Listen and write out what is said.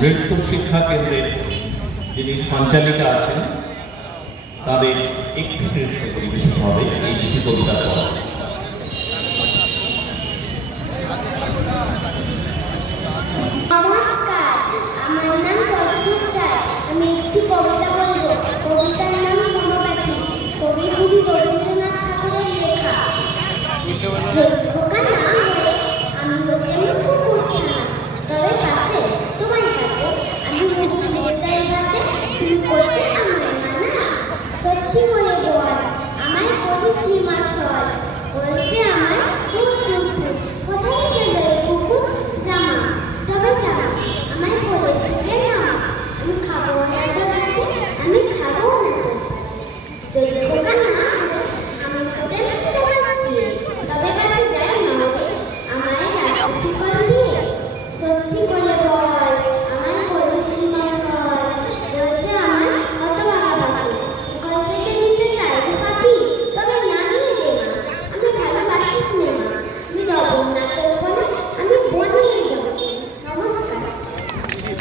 নৃত্য শিক্ষা কেন্দ্রের যিনি সঞ্চালিকা আছেন তাদের একটি নৃত্য পরিবেশিত হবে এই দুটি কবিতার পর।